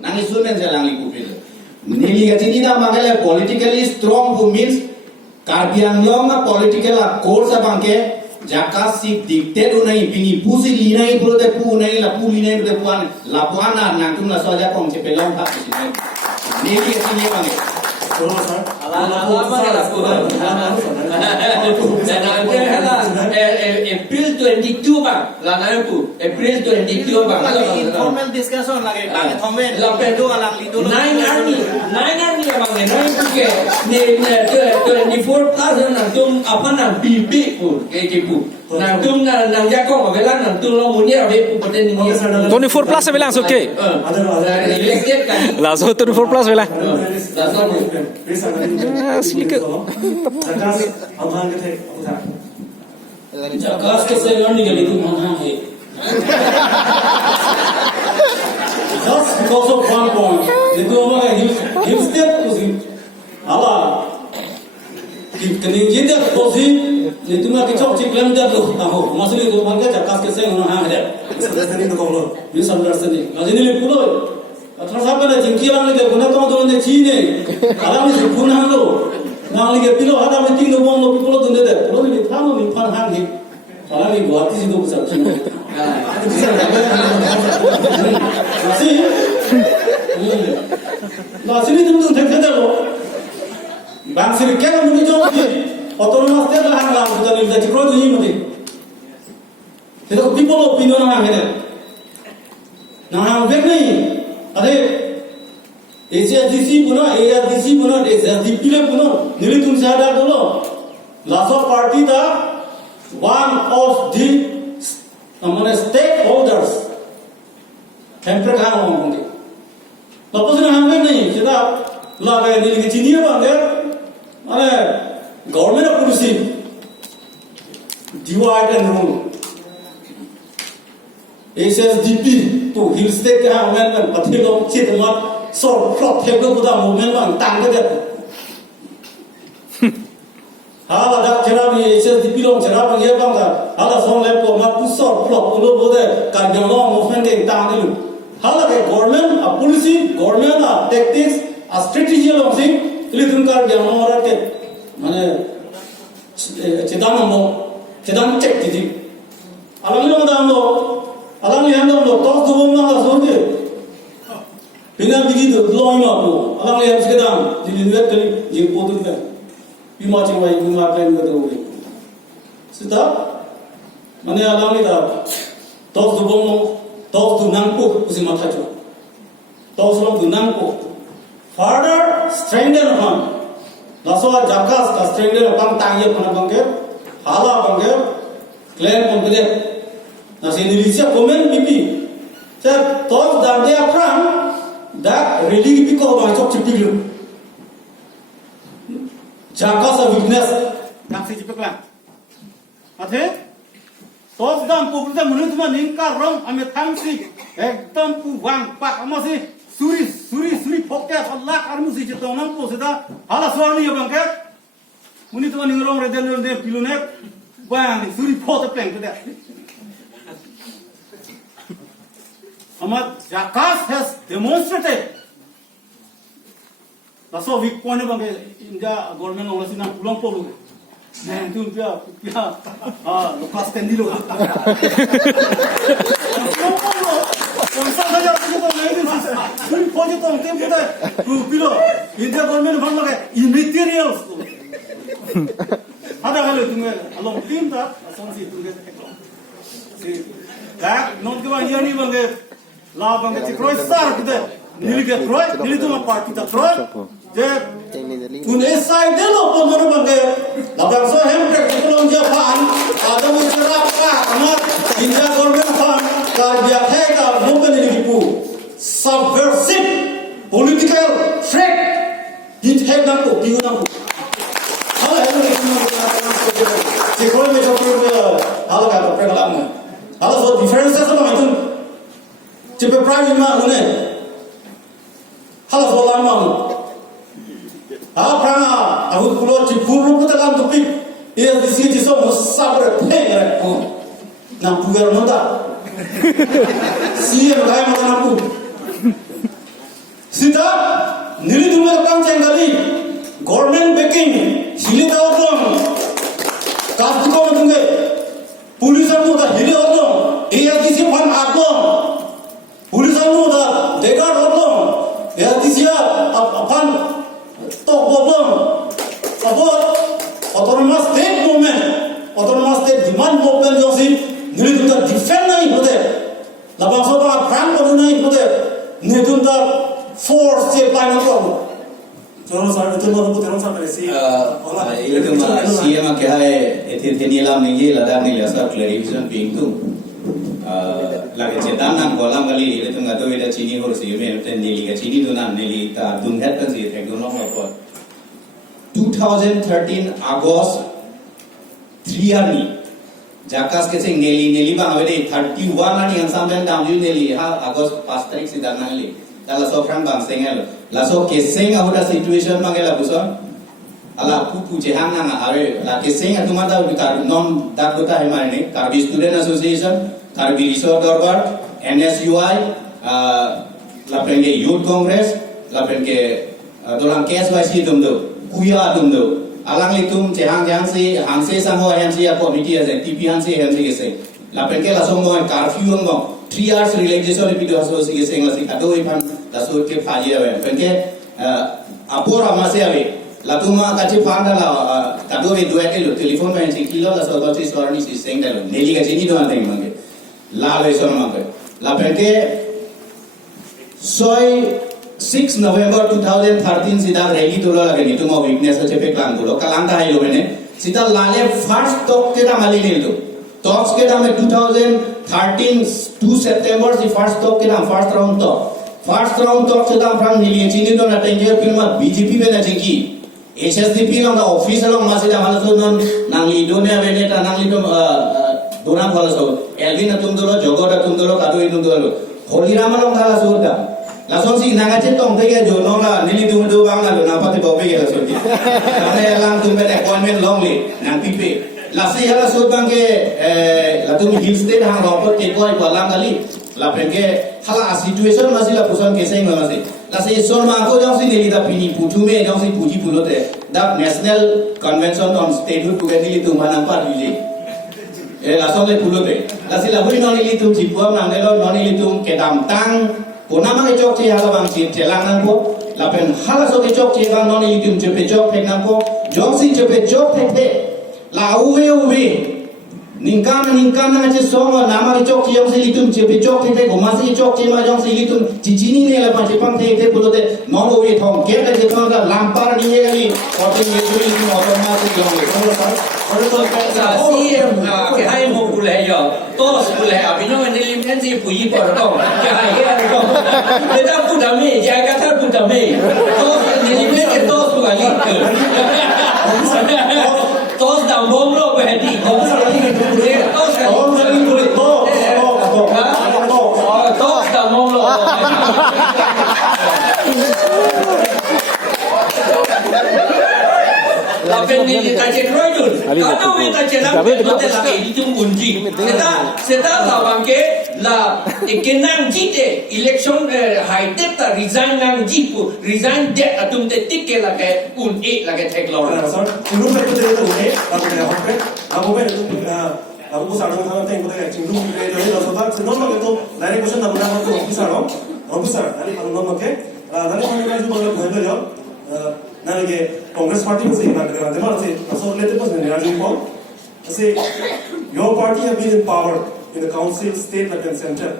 Nang isu men jalang likupil. Nili gati na magale politically strong who means Karbi Anglong na political course abangke jakas si dictate unai pini pusi linai puro te pu unai la pu linai te puan la puana nang tum la soja kong che pelong tak si nai. Nili gati ni bange. April 22 bang, lana itu April 22 bang. Informal discussion lagi. Thomen. Lapedo alang lido. Nine army bang, nine buke. Ne 24 thousand nantum apa nang bibi pun kayak gitu. Nantum nang jakong apa nang tum long munya apa pada ni. 24 plus bilang oke. Elected kan. Langsung 24 plus bilang. Sedikit. Jakas कैसे लड़ने के लिए तुम वहाँ है? Just because of one point, itu orang hip step kusi, ala, kini jadi kusi, itu mah kicau ciklam dah tu, tahu, masalah itu orang kerja jakas कैसे orang ada. Misunderstanding tu kalau, misunderstanding. Jadi ni pulau, terus apa nak jengki orang lagi, guna tu orang tu Cina, orang ni punah lo. Nang lagi pilo ada meeting do bom lo pilo tu nede, pilo ni thamu ni pan hang ni, orang ni buat sih tu besar. Masih ni tu tak ada lo. Bang sih kena mungkin jauh ni, otonom setiap lah hang lah, kita ni dah cikro tu ni mungkin. Jadi people opinion hang ni, nang hang beg ni, ada ACDC puno, ACDP le puno, nili tum sada dulu. Lasa party da one of the stakeholders. Hamper kah orang ni. Lepas ni hamper ni, kita laga nili kecini apa ni? Mana government of policy divide and rule. ACDP tu hill state kah orang kan, pasti long cit mat. So plot table buda movement bang tang ke hala dak cerah ni SSDP long cerah bang ye bang hala song lep ko ma pusor plot ulo bode Karbi Anglong movement ke tang ni hala ke government a policy government a tactics a strategy long sing ili dun Karbi Anglong ora ke mane cedang cek ti alang ni dam lo alang ni dam lo tos do bom na so de Bila begitu, long ini apa? Alang lihat sekarang, jadi lihat kali, jadi bodoh juga. Bima cewek, bima plan betul betul. Sudah, mana alang ni dah, tos tu bom, tos tu nangku, usi mata tu, tos long tu nangku. Further strengthen upon, laswa jakas ka strengthen upon tangye upon bangke, hala bangke, claim kompeten. Nasi Indonesia komen pipi, saya tos dan dia perang. That really because of my talk to people. Jakas a weakness. Nang si cipek lang. Ate? Tos dam pupulta menurut mana ningkar rong ame tangsi. Ekdam pu wang pak amasi suri poket Allah karmu si cetong nang po seda hala suarni ya bangke. Muni tu mana ningrong reden reden pilunek bang suri poket peng tu dah. Amat Jakas has demonstrated. Laso weak point bangke India government orang sini pulang polu. Nah itu dia lukas kendilo. Konsal saja tu naik ni. Suri poje tu tempo dah. Pilo India government bang bangke immaterials. Ada kalau tu along tim tak, asal si tu si. Dah non kau ni bangke. La bang ke Troy star kita nili ke Troy nili tu ma party ta Troy je un side de lo pon bang ke la bang so hem ke kulong ja pan adam serap ka amar India government fan ka dia hai ka movement nili pu subversive political threat hit hai na ko piu na ko hala hai ni je koi me jo hala ka pe lam hala so differences ma itu Cepat prime mah mana? Halas bolan mah. Apa? Aku pulau cipuru pun tak lam topik. Ia di sini so musabar pengen. Nak pugar nota. Siapa yang makan aku? Sita nili dume kam chengali government backing hili da odong kastu ko dunge police anu da hili odong ARTC fan adong police anu da degar odong ARTC fan tok odong abo autonomous state demand movement josi nili dume defend nahi hote labang so ba frank ko nahi hote nidun da force che plan ko choro sar to no ko teron sa pare si itu mah siapa mah kaya itu nilam ni lada ni lasa clarification pintu lagi cetan nang kolam kali itu nggak tahu ada cini hor sih me itu nili ke cini tu nang nili ta dumhet kan sih tek dono apa 2013 August 3 hari Jakas ke sing neli bang awet 31 hari yang sampai down neli ha August 5 tarik sih dan nang li Kalau sofran bang sengel, laso keseng ahuda situation mangela buson, ala pupu jehang nang are, la keseng atu mata udah non tak buta hemar ini, Karbi Student Association, Karbi Resort Dorbar, NSUI, la prenge Youth Congress, la prenge dolang KSYC tumdo, kuya tumdo, alang litum jehang si, hangse sangho si ya committee aja, TP hangse keseng, la prenge laso mo curfew ngong. 3 hours relaxation video association geseng lasi kado ipan laso ke phaji awe penke apora mase awe latuma kachi phanda la kado ve duai ke lo telephone mein si kilo laso kachi sorani si seng dalo neli ka jini do ante mange la le son mange la penke soy 6 November 2013 sida rally dolo lage ni tuma weakness ache pe klang dolo kalanga hai lo bene sida lale first talk ke da mali le do talks ke da me 2013 2 September si first talk ke da first round talk se da from nili chini do na tenge film BJP be na jinki HSDP long da office long ma se da hala so non nangli do ne ave ne ta nangli to dona phala so elvin tum dolo jogoda tum dolo kadu tum dolo holirama long da so da la so si nanga che tong te ge jo no la nili du do bang na do na pati bo be ge la so ti na ne lang tum be appointment long le nang pi pe la si hala so bang ke la tum hill state hang ro ko te ko ai balang kali la penke hala situation ma si la pusan ke sai ma si la si son ma ko jang si nili da pini putu me jang si puji pulote da national convention on statehood to nili tum manang pa dili la so le pulote la si la buri no nili tum jipwa nang de lo no nili tum ke dam tang Puna mang ejok ci hala bang ci telang nang ko lapen hala so ejok ci bang non itum cepe jok pek nang ko jong si cepe jok pek la uwe ningkan nang ci songo nama ejok ci jong si itum cepe jok pek ko mas ejok ci ma jong si itum cicini ne la pa cepang te pulote non uwe thong ke ka je thong da lampar ni ye gali otin ye dui ni otomatik jong cái hai một cụ lệ giờ tôi cụ lệ ở bên nó mình đi đến gì phụ gì bỏ đó cái hai cái này không người ta phụ đảm mì cái cái thằng phụ đảm mì tôi đi đến cái tôi phụ cái gì tôi đảm bom rồi về đi tôi sẽ đi tôi sẽ tôi đảm bom rồi Lapen ni kita cek rojul, kalau kita cek nak kita lagi itu bunyi. Kita lawang ke la ikenang jite election high date ta resign nang jipu resign date atum te tikke lagi un lagi take law. Sir, dulu saya tu dia tu okay, aku pun aku sadang sama teng boleh cinggu dia jadi langsung tak senang lagi tu. Dari question tak pernah aku officer, dari kalau nama ke, dari mana lagi boleh boleh je. ನನಗೆ Congress party से माध्यम से associated was Nirajin Paul. Say your party have been in power in the council, state, and center.